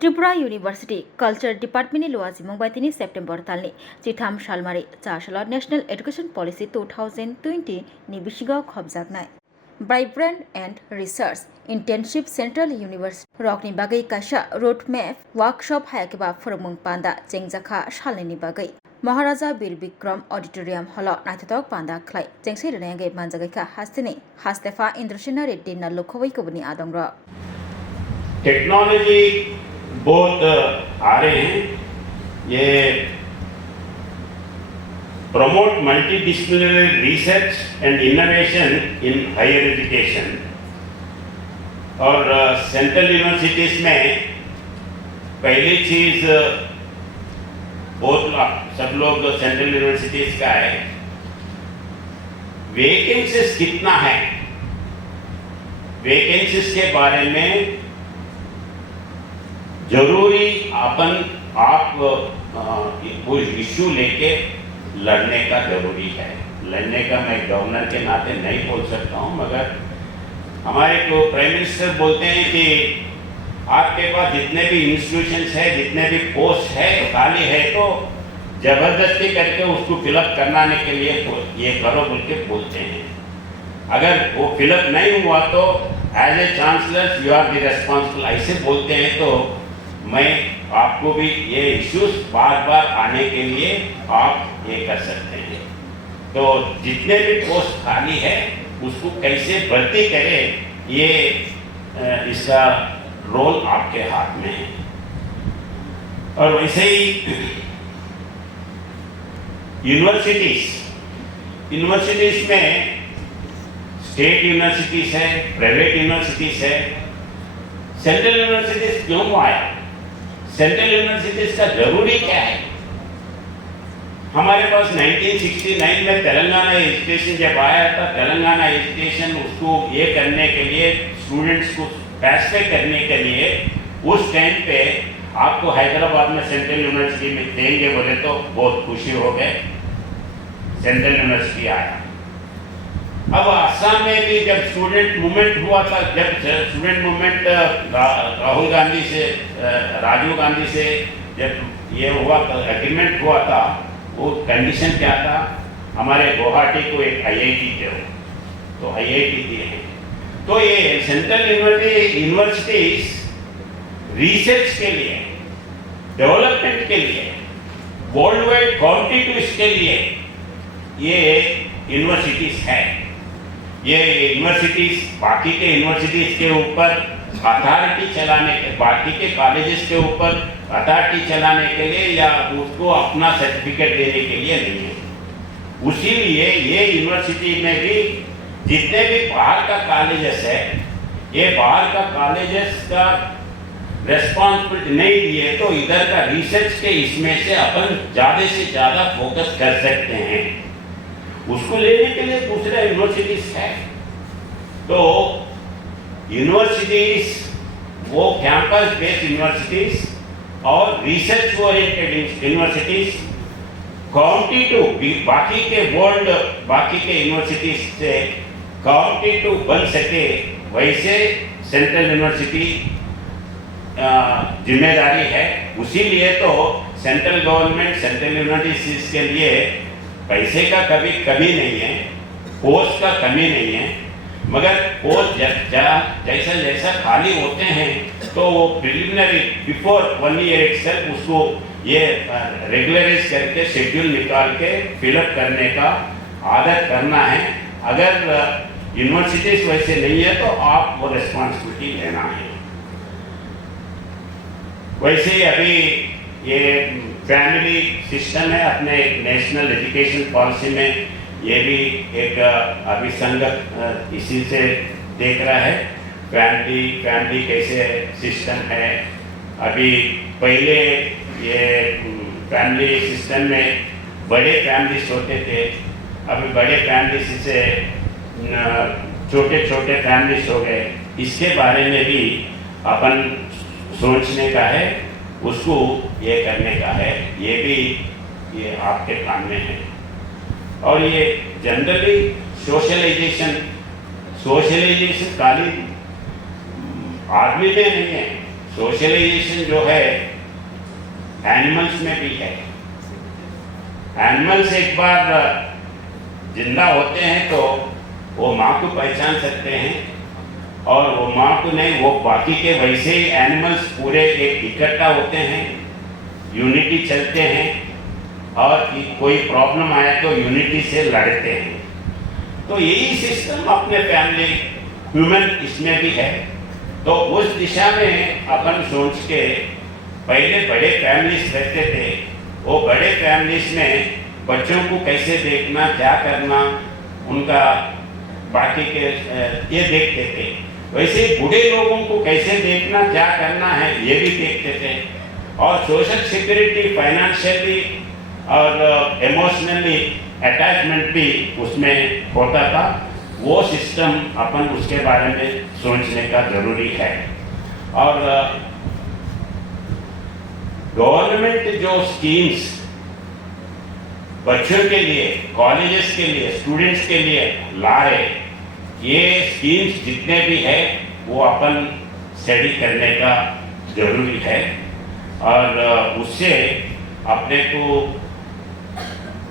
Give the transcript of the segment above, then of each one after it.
Tripura university culture डिपार्टमेंटनि लुआजिमं बायदिनि सेप्टेम्बर तालनि जिथाम सालमारि चासल नेशनल एजुकेशन पॉलिसी 2020 नि बिसिगाव खबजागनाय vibrant and research internship central university रॉकनि बागै काशा रोड मैप वर्कशॉप हायाकेबा फोरोंमों पांदा जेंजाखा सालनि बागै महाराजा बीर विक्रम ऑडिटोरियम हॉल नाइथाथक पांदा खलाय जेंसे रनायगे मानजागैखा हास्तेनि हास्तेफा इंद्रसेना रेड्डी ना लोखवै कबनि आदंग टेक्नोलॉजी बहुत आ रहे हैं। ये promote multidisciplinary research and innovation in higher education और सेंट्रल यूनिवर्सिटीज में पहली चीज बहुत सब लोग सेंट्रल यूनिवर्सिटीज का है, वैकेंसीज कितना है, वैकेंसीज के बारे में जरूरी आप कोई इश्यू लेके लड़ने का जरूरी है। लड़ने का मैं गवर्नर के नाते नहीं बोल सकता हूँ, मगर हमारे को प्राइम मिनिस्टर बोलते हैं कि आपके पास जितने भी इंस्टीट्यूशंस है, जितने भी पोस्ट है खाली है, तो जबरदस्ती करके उसको फिलअप कराने के लिए ये करो बोल के बोलते हैं। अगर वो फिलअप नहीं हुआ तो as a chancellor you are the responsible ऐसे बोलते हैं। तो मैं आपको भी ये इश्यूज बार बार आने के लिए आप ये कर सकते हैं। तो जितने भी पोस्ट खाली है उसको कैसे भर्ती करें, ये इसका रोल आपके हाथ में है। और वैसे ही यूनिवर्सिटीज में स्टेट यूनिवर्सिटीज है, प्राइवेट यूनिवर्सिटीज है। सेंट्रल यूनिवर्सिटीज क्यों आया? सेंट्रल यूनिवर्सिटीज का जरूरी क्या है? हमारे पास 1969 में तेलंगाना एजुकेशन जब आया था, तेलंगाना एजुकेशन उसको ये करने के लिए, स्टूडेंट्स को पैसे करने के लिए उस टाइम पे आपको हैदराबाद में सेंट्रल यूनिवर्सिटी में देंगे बोले तो बहुत खुशी हो गए, सेंट्रल यूनिवर्सिटी आया। अब असम में भी जब स्टूडेंट मूवमेंट हुआ था, जब स्टूडेंट मूवमेंट राहुल गांधी से, राजीव गांधी से जब ये हुआ था, एग्रीमेंट हुआ था, वो कंडीशन क्या था? हमारे गुवाहाटी को एक आईआईटी दो, तो आईआईटी दिए हैं। तो ये सेंट्रल यूनिवर्सिटीज रिसर्च के लिए, डेवलपमेंट के लिए, वर्ल्ड वाइड कॉम्पिटिटिव्स के लिए ये यूनिवर्सिटीज है। ये यूनिवर्सिटीज बाकी के यूनिवर्सिटीज के ऊपर अथॉरिटी चलाने के, बाकी के कॉलेजेस के ऊपर अथॉरिटी चलाने के लिए या उसको अपना सर्टिफिकेट देने के लिए नहीं है। उसीलिए ये यूनिवर्सिटी में भी जितने भी बाहर का कॉलेजेस है, ये बाहर का कॉलेजेस का रेस्पॉन्सिबिलिटी नहीं दिए तो इधर का रिसर्च के इसमें से अपन ज़्यादा से ज़्यादा फोकस कर सकते हैं। उसको लेने के लिए दूसरा यूनिवर्सिटीज है। तो यूनिवर्सिटीज वो कैंपस बेस्ड यूनिवर्सिटीज और रिसर्च ओरिएंटेड यूनिवर्सिटीज कॉम्पिटिटिव बाकी के वर्ल्ड, बाकी के यूनिवर्सिटीज से कॉम्पिटिटिव बन सके, वैसे सेंट्रल यूनिवर्सिटी जिम्मेदारी है। उसीलिए तो सेंट्रल गवर्नमेंट सेंट्रल यूनिवर्सिटीज के लिए पैसे का कभी कमी नहीं है, पोस्ट का कमी नहीं है, मगर पोस्ट जैसा जैसा खाली होते हैं तो वो प्रिलिमिनरी बिफोर 1 ईयर इटसेल्फ उसको ये रेगुलराइज करके शेड्यूल निकाल के फिलअप करने का आदत करना है। अगर यूनिवर्सिटीज वैसे नहीं है तो आप वो रिस्पॉन्सिबिलिटी लेना है। वैसे ही अभी ये फैमिली सिस्टम है, अपने नेशनल एजुकेशन पॉलिसी में ये भी एक अभी संगत इसी से देख रहा है फैमिली कैसे सिस्टम है। अभी पहले ये फैमिली सिस्टम में बड़े फैमिलीज होते थे, अभी बड़े फैमिलीज से छोटे छोटे फैमिलीज हो गए। इसके बारे में भी अपन सोचने का है, उसको ये करने का है, ये भी ये आपके काम में है। और ये जनरली सोशलाइजेशन खाली आदमी में नहीं है, सोशलाइजेशन जो है एनिमल्स में भी है। एनिमल्स एक बार जिंदा होते हैं तो वो माँ को पहचान सकते हैं, और वो माँ को नहीं, वो बाकी के वैसे ही एनिमल्स पूरे एक इकट्ठा होते हैं, यूनिटी चलते हैं, और कोई प्रॉब्लम आए तो यूनिटी से लड़ते हैं। तो यही सिस्टम अपने फैमिली ह्यूमन इसमें भी है। तो उस दिशा में अपन सोच के पहले बड़े फैमिलीज रहते थे, वो बड़े फैमिलीज में बच्चों को कैसे देखना, क्या करना, उनका बाकी के ये देखते थे। वैसे बूढ़े लोगों को कैसे देखना, क्या करना है, ये भी देखते थे। और सोशल सिक्योरिटी, फाइनेंशियली और इमोशनली अटैचमेंट भी उसमें होता था। वो सिस्टम अपन उसके बारे में सोचने का जरूरी है। और गवर्नमेंट जो स्कीम्स बच्चों के लिए, कॉलेजेस के लिए, स्टूडेंट्स के लिए ला रहे, ये स्कीम्स जितने भी है वो अपन स्टडी करने का जरूरी है। और उससे अपने को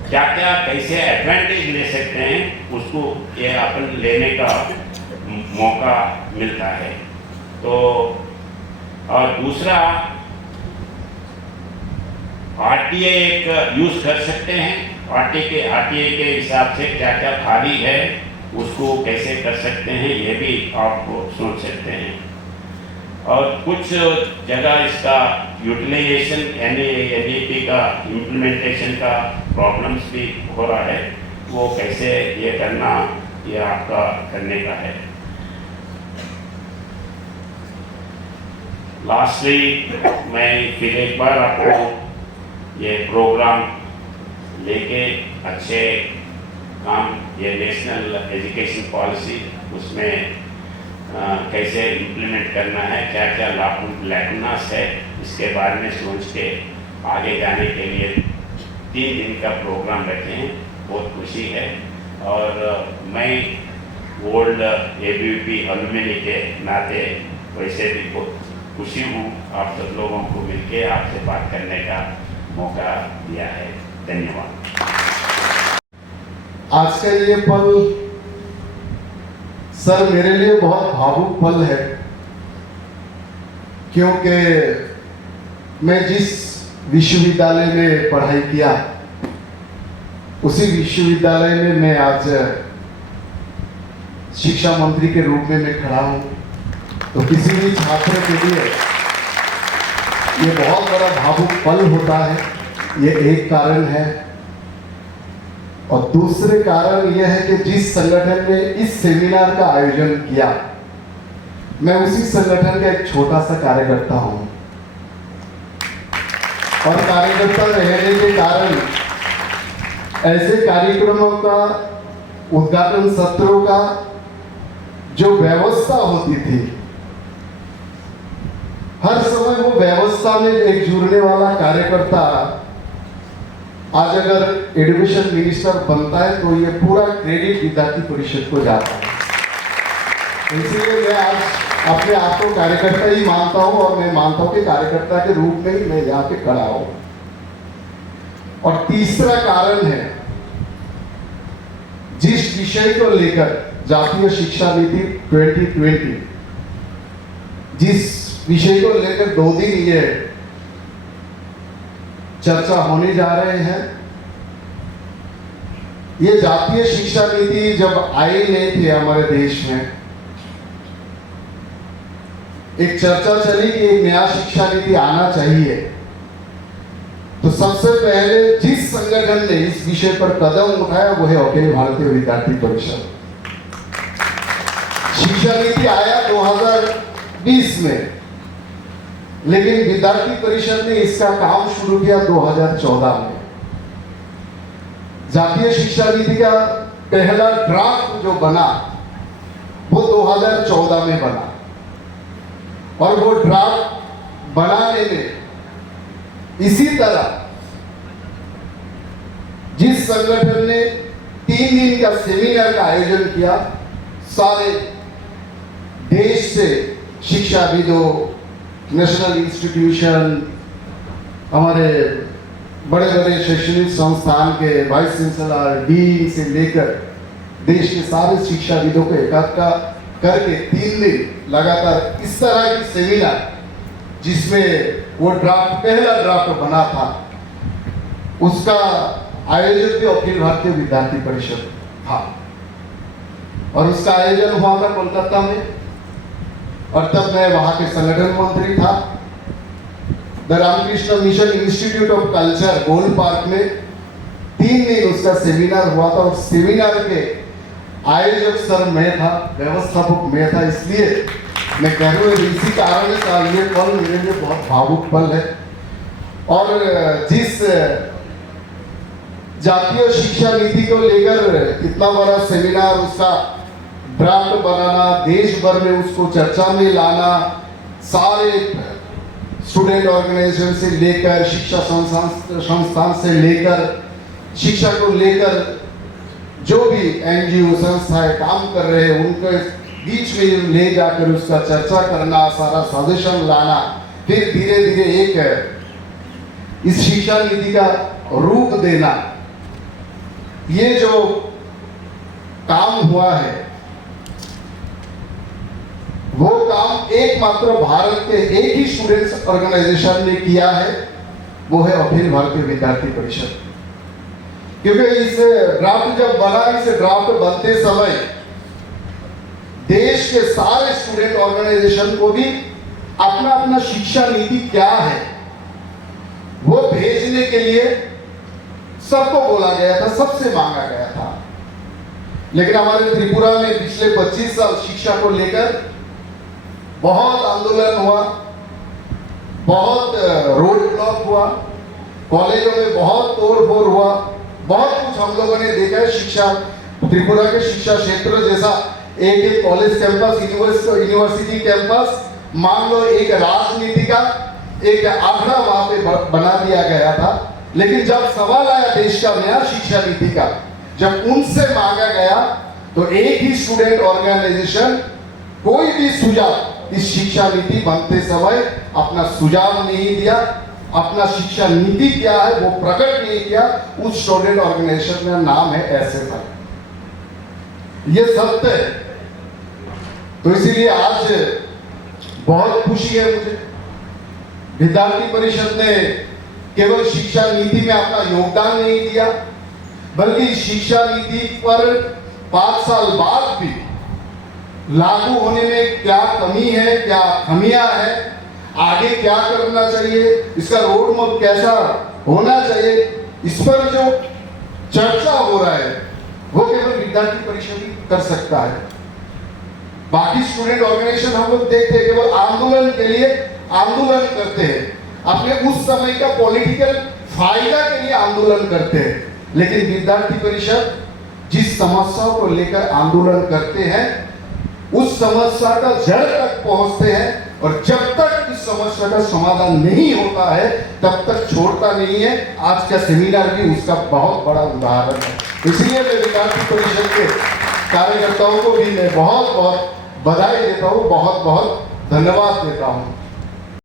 क्या क्या कैसे एडवांटेज ले सकते हैं, उसको ये अपन लेने का मौका मिलता है। तो और दूसरा, आरटीए एक यूज कर सकते हैं। आरटीए के हिसाब से क्या क्या खाली है उसको कैसे कर सकते हैं, ये भी आपको सोच सकते हैं। और कुछ जगह इसका यूटिलाइजेशन एनईपी का इम्प्लीमेंटेशन का प्रॉब्लम्स भी हो रहा है, वो कैसे ये करना, ये आपका करने का है। लास्टली मैं फिर एक बार आपको ये प्रोग्राम लेके अच्छे काम, ये नेशनल एजुकेशन पॉलिसी, उसमें कैसे इम्प्लीमेंट करना है, क्या क्या लैकुनास है, इसके बारे में सोच के आगे जाने के लिए 3 दिन का प्रोग्राम रखे हैं। बहुत खुशी है। और मैं ओल्ड एबीवीपी अलुमिनी के नाते वैसे भी बहुत खुशी हूँ आप सब लोगों को मिलके आपसे बात करने का मौका दिया है। धन्यवाद। आज का ये पल सर मेरे लिए बहुत भावुक पल है, क्योंकि मैं जिस विश्वविद्यालय में पढ़ाई किया उसी विश्वविद्यालय में मैं आज शिक्षा मंत्री के रूप में मैं खड़ा हूं। तो किसी भी छात्र के लिए ये बहुत बड़ा भावुक पल होता है, ये एक कारण है। और दूसरे कारण यह है कि जिस संगठन ने इस सेमिनार का आयोजन किया, मैं उसी संगठन का एक छोटा सा कार्यकर्ता हूं। और कार्यकर्ता रहने के कारण ऐसे कार्यक्रमों का, उद्घाटन सत्रों का जो व्यवस्था होती थी, हर समय वो व्यवस्था में एक जुड़ने वाला कार्यकर्ता आज अगर एजुकेशन मिनिस्टर बनता है तो ये पूरा क्रेडिट विद्यार्थी परिषद को जाता है। इसलिए मैं आज अपने आप को कार्यकर्ता ही मानता हूं, और मैं मानता हूं कि कार्यकर्ता के रूप में ही मैं यहाँ पे खड़ा हूं। और तीसरा कारण है, जिस विषय को लेकर जातीय शिक्षा नीति 2020, जिस विषय को लेकर 2 दिन ये चर्चा होने जा रहे हैं, ये जातीय शिक्षा नीति जब आई नहीं थी हमारे देश में, एक चर्चा चली कि एक नया शिक्षा नीति आना चाहिए। तो सबसे पहले जिस संगठन ने इस विषय पर कदम उठाया वो है अखिल भारतीय विद्यार्थी परिषद। शिक्षा नीति आया 2020 में, लेकिन विद्यार्थी परिषद ने इसका काम शुरू किया 2014 में। जातीय शिक्षा नीति का पहला ड्राफ्ट जो बना वो 2014 में बना, और वो ड्राफ्ट बनाने में इसी तरह जिस संगठन ने 3 दिन का सेमिनार का आयोजन किया, सारे देश से शिक्षाविदों, नेशनल इंस्टीट्यूशन, हमारे बड़े बड़े शैक्षणिक संस्थान के वाइस चांसलर, डीन से लेकर देश के सारे शिक्षाविदों को एकत्र करके 3 दिन लगातार इस तरह की सेमिनार, जिसमें वो ड्राफ्ट, पहला ड्राफ्ट बना था, उसका आयोजन भी अखिल भारतीय विद्यार्थी परिषद था और उसका आयोजन हुआ था कोलकाता में। और तब मैं वहां के संगठन मंत्री था। The Ramakrishna mission institute of culture gold park में 3 दिन उसका सेमिनार हुआ था और सेमिनार के आयोजक सर मैं था, व्यवस्थापक मैं था। इसलिए मैं कह रहा हूँ इसी कारण से ये पल मेरे लिए बहुत भावुक पल है। और जिस जातीय शिक्षा नीति को लेकर इतना बड़ा सेमिनार, उसका ड्राफ्ट बनाना, देश भर में उसको चर्चा में लाना, सारे स्टूडेंट ऑर्गेनाइजेशन से लेकर शिक्षा संस्थान से लेकर शिक्षा को लेकर जो भी एनजीओ संस्थाएं काम कर रहे हैं उनके बीच में ले जाकर उसका चर्चा करना, सारा सजेशन लाना, फिर धीरे धीरे एक इस शिक्षा नीति का रूप देना, ये जो काम हुआ है वो काम एकमात्र भारत के एक ही स्टूडेंट्स ऑर्गेनाइजेशन ने किया है, वो है अखिल भारतीय विद्यार्थी परिषद। क्योंकि इस ड्राफ्ट जब बना, इस ड्राफ्ट बनते समय देश के सारे स्टूडेंट ऑर्गेनाइजेशन को भी अपना अपना शिक्षा नीति क्या है वो भेजने के लिए सबको बोला गया था, सबसे मांगा गया था। लेकिन हमारे त्रिपुरा में पिछले 25 साल शिक्षा को लेकर बहुत आंदोलन हुआ, बहुत रोड ब्लॉक हुआ, कॉलेजों में बहुत तोड़-फोड़ हुआ, बहुत कुछ हम लोगों ने देखा है। शिक्षा, त्रिपुरा के शिक्षा क्षेत्र जैसा एक कॉलेज कैंपस, यूनिवर्सिटी कैंपस, मान लो एक राजनीति का एक आंकड़ा वहां पे बना दिया गया था। लेकिन जब सवाल आया देश का नया शिक्षा नीति का, जब उनसे मांगा गया तो एक ही स्टूडेंट ऑर्गेनाइजेशन कोई भी सुझाव इस शिक्षा नीति बनते समय अपना सुझाव नहीं दिया, अपना शिक्षा नीति क्या है वो प्रकट नहीं किया। उस स्टूडेंट ऑर्गेनाइजेशन का नाम है एसएफआई। ये सत्य है। तो इसीलिए आज बहुत खुशी है मुझे, विद्यार्थी परिषद ने केवल शिक्षा नीति में अपना योगदान नहीं दिया, बल्कि शिक्षा नीति पर 5 साल बाद भी लागू होने में क्या कमी है, क्या खामियां है, आगे क्या करना चाहिए, इसका रोड मैप कैसा होना चाहिए, इस पर जो चर्चा हो रहा है वो केवल विद्यार्थी परिषद ही कर सकता है। बाकी स्टूडेंट ऑर्गेनाइजेशन हम लोग देखते हैं केवल आंदोलन के लिए आंदोलन करते हैं, अपने उस समय का पॉलिटिकल फायदा के लिए आंदोलन करते हैं। लेकिन विद्यार्थी परिषद जिस समस्याओं को लेकर आंदोलन करते हैं उस समस्या का जड़ तक पहुंचते हैं और जब तक इस समस्या का समाधान नहीं होता है तब तक छोड़ता नहीं है। आज का सेमिनार भी उसका बहुत बड़ा उदाहरण है। इसलिए मैं विद्यार्थी परिषद के कार्यकर्ताओं को भी मैं बहुत बहुत बधाई देता हूँ, बहुत बहुत धन्यवाद देता हूँ।